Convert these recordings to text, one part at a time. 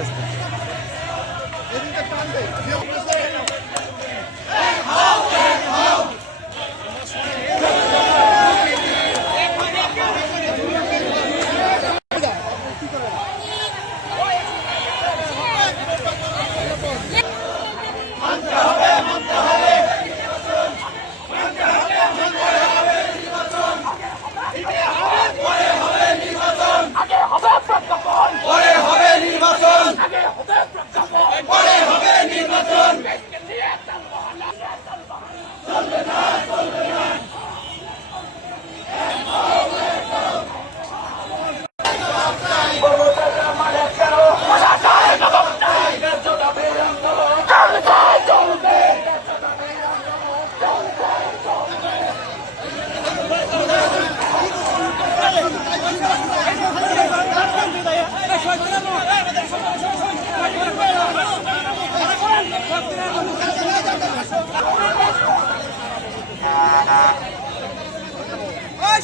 আস্তে আস্তে।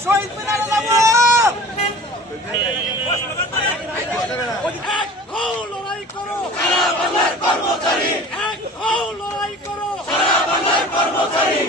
শহীদ মিনারে যাব এক হও লড়াই করো সারা বাংলার কর্মচারী এক হও লড়াই করো সারা বাংলার কর্মচারী